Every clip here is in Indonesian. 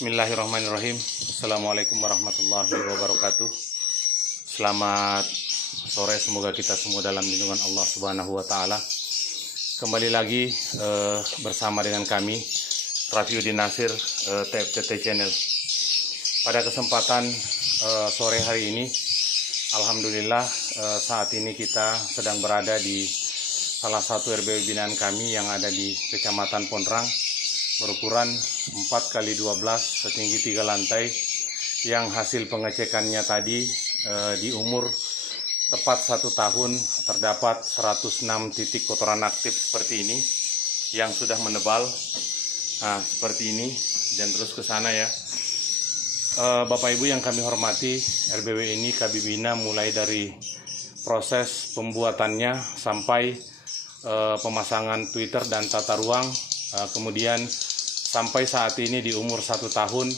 Bismillahirrahmanirrahim. Assalamualaikum warahmatullahi wabarakatuh. Selamat sore, semoga kita semua dalam lindungan Allah Subhanahu wa Ta'ala. Kembali lagi bersama dengan kami, Rafiuddin Nasir, TFTT Channel. Pada kesempatan sore hari ini, alhamdulillah saat ini kita sedang berada di salah satu RBW binaan kami yang ada di Kecamatan Pondrang, berukuran 4x12 setinggi 3 lantai, yang hasil pengecekannya tadi di umur tepat 1 tahun terdapat 106 titik kotoran aktif seperti ini yang sudah menebal. Nah, seperti ini dan terus ke sana ya. Bapak Ibu yang kami hormati, RBW ini kami bina mulai dari proses pembuatannya sampai pemasangan Twitter dan tata ruang, kemudian sampai saat ini di umur 1 tahun,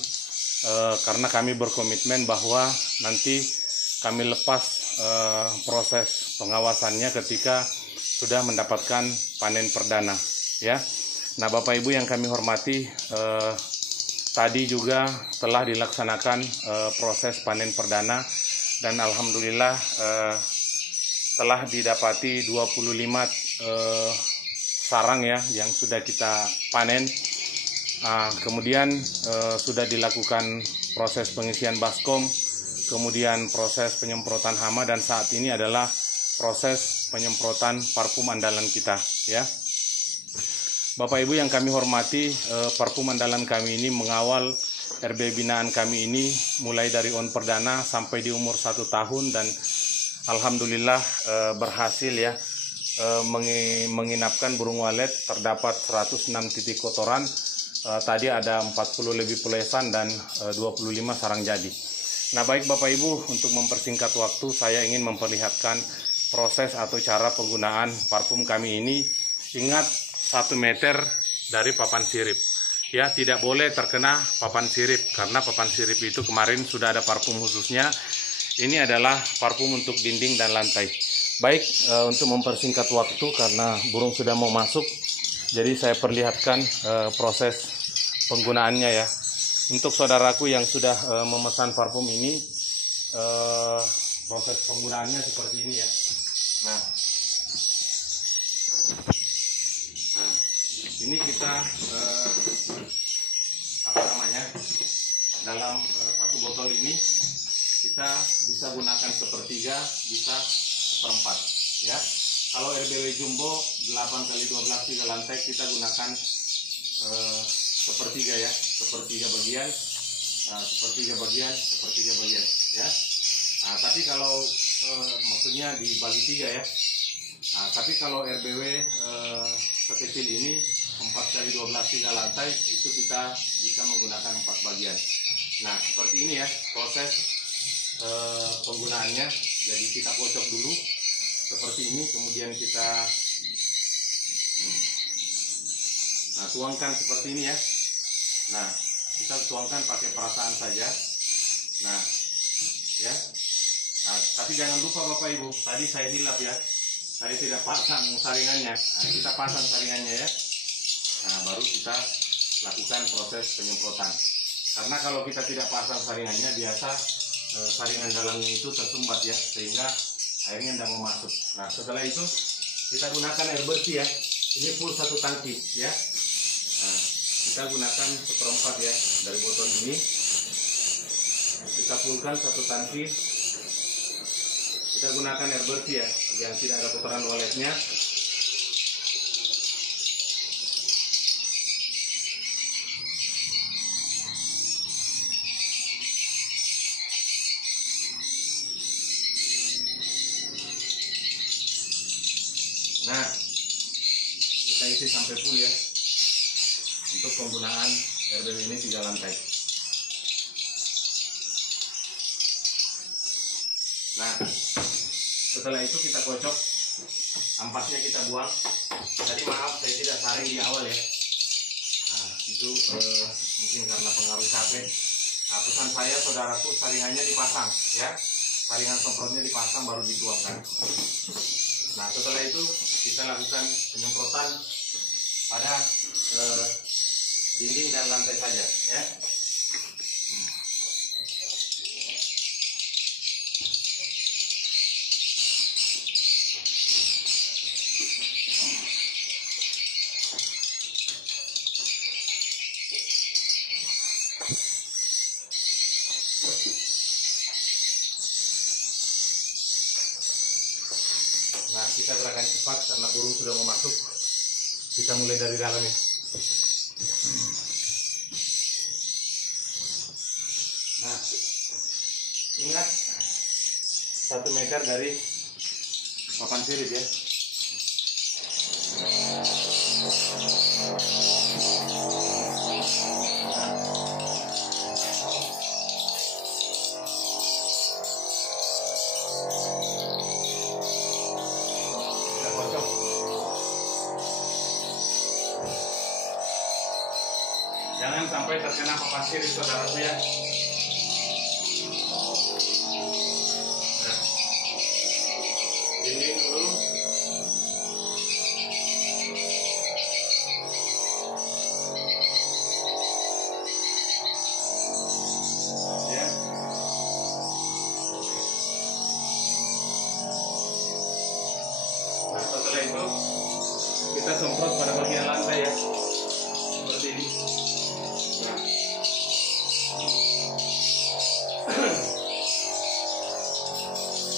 karena kami berkomitmen bahwa nanti kami lepas proses pengawasannya ketika sudah mendapatkan panen perdana ya. Nah, Bapak Ibu yang kami hormati, tadi juga telah dilaksanakan proses panen perdana dan alhamdulillah telah didapati 25 sarang ya yang sudah kita panen. Kemudian sudah dilakukan proses pengisian baskom, kemudian proses penyemprotan hama, dan saat ini adalah proses penyemprotan parfum andalan kita ya. Bapak Ibu yang kami hormati, parfum andalan kami ini mengawal RB binaan kami ini mulai dari on perdana sampai di umur 1 tahun, dan alhamdulillah berhasil ya menginapkan burung walet. Terdapat 106 titik kotoran. Tadi ada 40 lebih pulesan dan 25 sarang jadi. Nah, baik Bapak Ibu, untuk mempersingkat waktu, saya ingin memperlihatkan proses atau cara penggunaan parfum kami ini. Ingat, 1 meter dari papan sirip. Ya, tidak boleh terkena papan sirip, karena papan sirip itu kemarin sudah ada parfum khususnya. Ini adalah parfum untuk dinding dan lantai. Baik, untuk mempersingkat waktu karena burung sudah mau masuk, jadi saya perlihatkan proses penggunaannya ya. Untuk saudaraku yang sudah memesan parfum ini, proses penggunaannya seperti ini ya. Nah, ini kita dalam 1 botol ini kita bisa gunakan sepertiga, bisa seperempat ya. Kalau RBW jumbo 8x12 3 lantai kita gunakan sepertiga ya, sepertiga bagian, sepertiga bagian ya. Nah, tapi kalau maksudnya dibagi 3 ya. Nah, tapi kalau RBW sekecil ini 4x12 3 lantai itu kita bisa menggunakan 4 bagian. Nah, seperti ini ya proses penggunaannya. Jadi kita kocok dulu seperti ini, kemudian kita tuangkan seperti ini ya. Nah, kita tuangkan pakai perasaan saja. Nah, ya. Nah, tapi jangan lupa Bapak Ibu, tadi saya hilap ya. Saya tidak pasang saringannya. Nah, kita pasang saringannya ya. Nah, baru kita lakukan proses penyemprotan. Karena kalau kita tidak pasang saringannya, biasa saringan dalamnya itu tersumbat ya, sehingga airnya tidak mau masuk. Nah, setelah itu kita gunakan air bersih ya. Ini full 1 tangki ya. Nah, kita gunakan seperempat ya dari botol ini. Kita fullkan 1 tangki. Kita gunakan air bersih ya, yang tidak ada kotoran waletnya. Nah, kita isi sampai full ya untuk penggunaan RBW ini 3 lantai. Nah, setelah itu kita kocok, ampasnya kita buang. Tadi maaf saya tidak saring di awal ya. Nah, itu mungkin karena pengaruh capek. Nah, pesan saya saudaraku, saringannya dipasang ya. Saringan semprotnya dipasang baru dituangkan. Nah, setelah itu kita lakukan penyemprotan pada dinding dan lantai saja ya. sudah mau masuk. Kita mulai dari dalam ya. Nah, ingat 1 meter dari papan sirip ya. Jangan sampai terkena papan sirip saudaraku ya. Nah, dinding dulu. Ya. Nah, setelah itu kita semprot pada bagian lantai ya, seperti ini.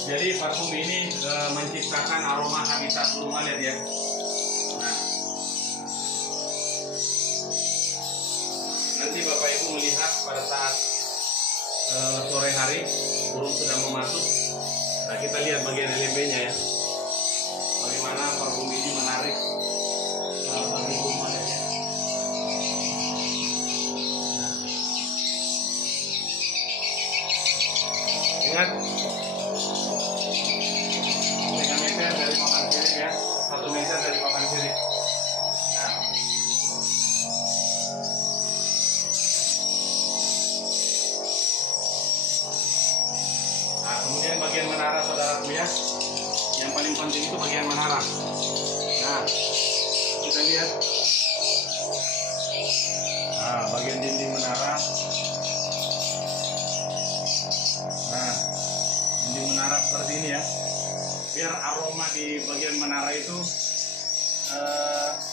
Jadi parfum ini menciptakan aroma habitat burung walet ya. Nah, nanti Bapak Ibu melihat pada saat sore hari burung sudah mau masuk. Nah, kita lihat bagian LMB-nya ya. Bagaimana parfum ini menarik bagi burung waletnya. Nah, ingat 3 meter dari papan sirip ya, 1 meter dari papan sirip. Nah, kemudian bagian menara saudaraku ya, yang paling penting itu bagian menara. Nah, kita lihat. Nah, bagian dinding menara. Nah, dinding menara seperti ini ya. Biar aroma di bagian menara itu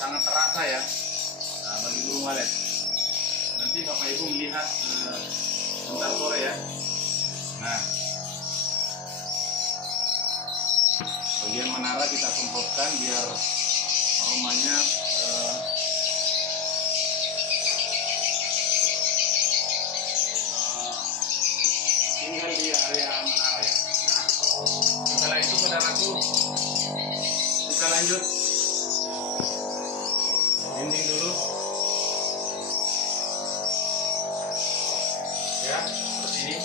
sangat terasa ya, bagi burung walet. Nanti Bapak Ibu melihat sebentar sore ya. Nah, bagian menara kita semprotkan biar aromanya tinggal di area menara ya. Nah, setelah itu saudaraku, kita lanjut dinding dulu ya, seperti ini.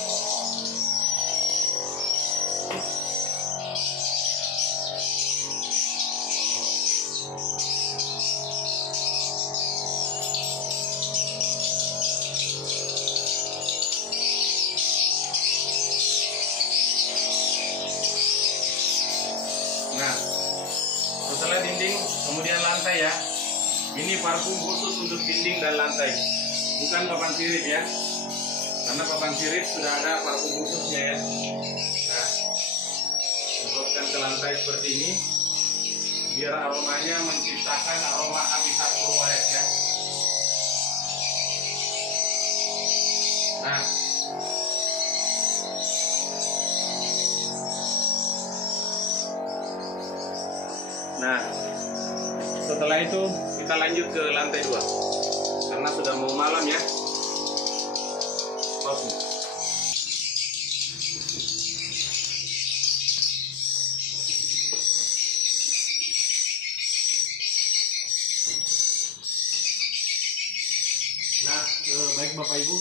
Nah, setelah dinding, kemudian lantai ya. Ini parfum khusus untuk dinding dan lantai, bukan papan sirip ya. Karena papan sirip sudah ada parfum khususnya ya. Nah, semprotkan ke lantai seperti ini, biar aromanya menciptakan aroma habitat burung walet ya. Nah, setelah itu kita lanjut ke lantai 2 karena sudah mau malam ya. Oke. Nah, baik Bapak Ibu,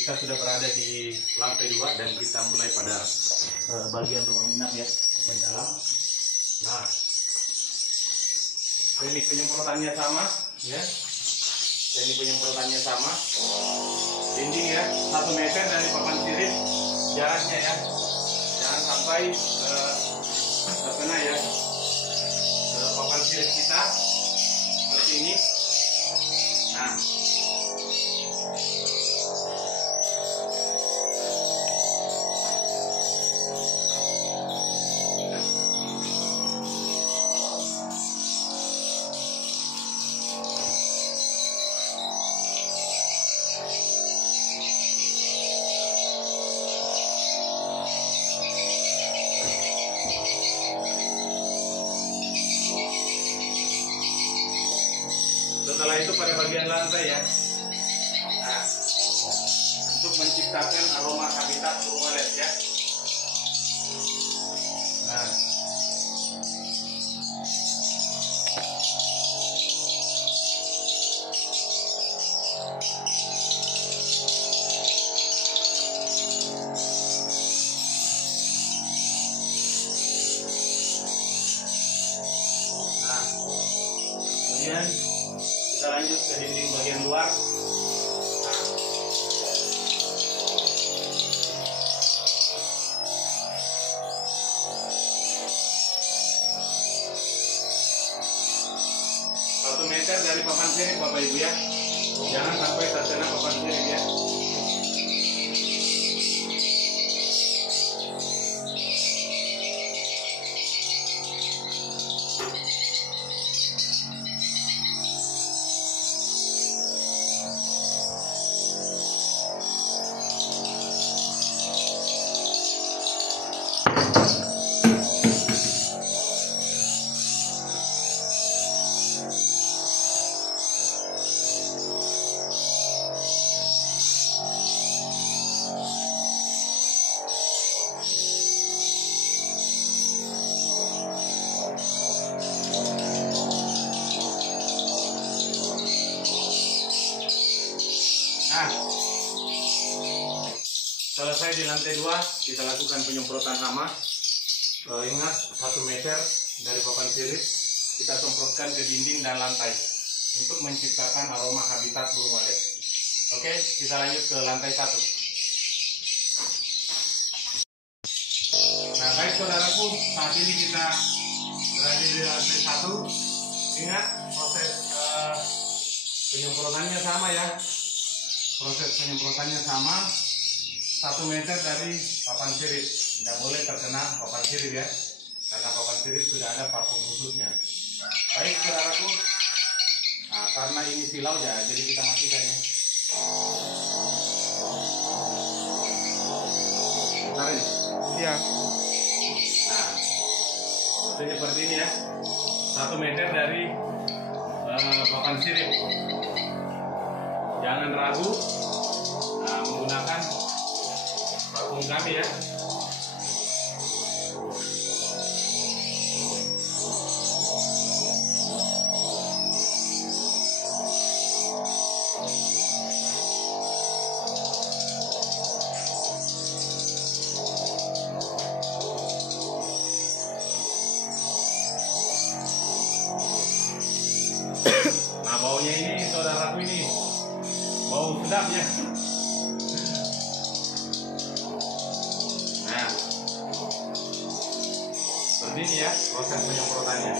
kita sudah berada di lantai 2 dan kita mulai pada bagian ruang inap ya, bagian dalam. Nah, teknik penyemprotannya sama ya. Teknik penyemprotannya sama. Dinding ya, 1 meter dari papan sirip jaraknya ya. Jangan sampai terkena ya papan sirip kita seperti ini. Nah, setelah itu pada bagian lantai ya. Nah, untuk menciptakan aroma habitat burung walet ya. Nah, kemudian kita lanjut ke dinding bagian luar. Satu meter dari papan sirip Bapak Ibu ya, jangan sampai terkena papan sirip ya. Nah, selesai di lantai 2, kita lakukan penyemprotan hama. Ingat 1 meter dari papan sirip kita semprotkan ke dinding dan lantai untuk menciptakan aroma habitat burung walet. Oke, kita lanjut ke lantai 1. Nah, baik saudaraku, saat ini kita berada di lantai 1. Ingat proses penyemprotannya sama ya. Proses penyemprotannya sama, 1 meter dari papan sirip. Tidak boleh terkena papan sirip ya, karena papan sirip sudah ada parfum khususnya. Baik saudaraku, nah karena ini silau ya, jadi kita matikan ya. Tarik. Ya. Nah, seperti ini ya, 1 meter dari papan sirip. Jangan ragu menggunakan parfum kami ya. Nah, baunya ini saudaraku ini bau sedap ya. Nah, seperti ini ya proses penyemprotannya.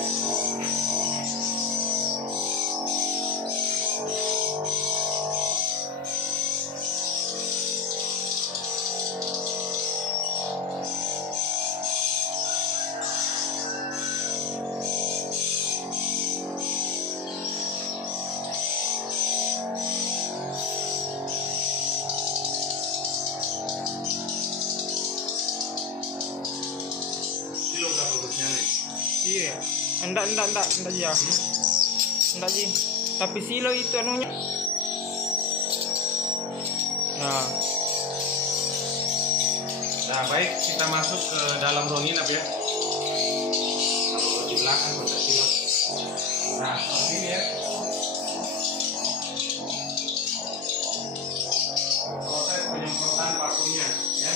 Kilo berapa bagusnya nih? Iya. Enggak ya. Enggak sih. Tapi silo itu anunya. Nah. Nah, baik, kita masuk ke dalam ruang inap ya. Kalau di belakang kontak kilo. Nah, seperti ini ya. Proses penyemprotan parfumnya ya.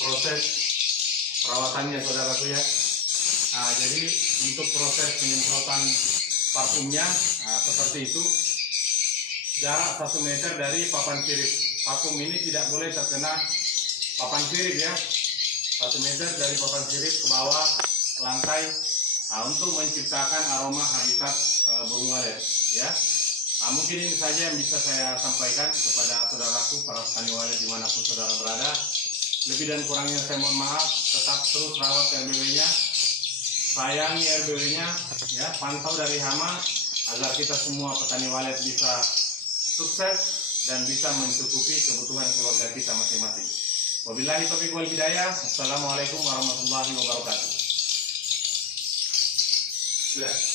proses perawatannya saudaraku ya. Nah, jadi untuk proses penyemprotan parfumnya seperti itu, jarak 1 meter dari papan sirip. Parfum ini tidak boleh terkena papan sirip ya. 1 meter dari papan sirip ke bawah lantai, untuk menciptakan aroma habitat burung walet ya. Mungkin ini saja yang bisa saya sampaikan kepada saudaraku para petani walet dimanapun saudara berada. Lebih dan kurangnya saya mohon maaf. Tetap terus rawat RBW-nya, sayangi RBW-nya ya, pantau dari hama agar kita semua petani walet bisa sukses dan bisa mencukupi kebutuhan keluarga kita masing-masing. Wabillahi taufiq wal hidayah. Assalamualaikum warahmatullahi wabarakatuh. Sudah.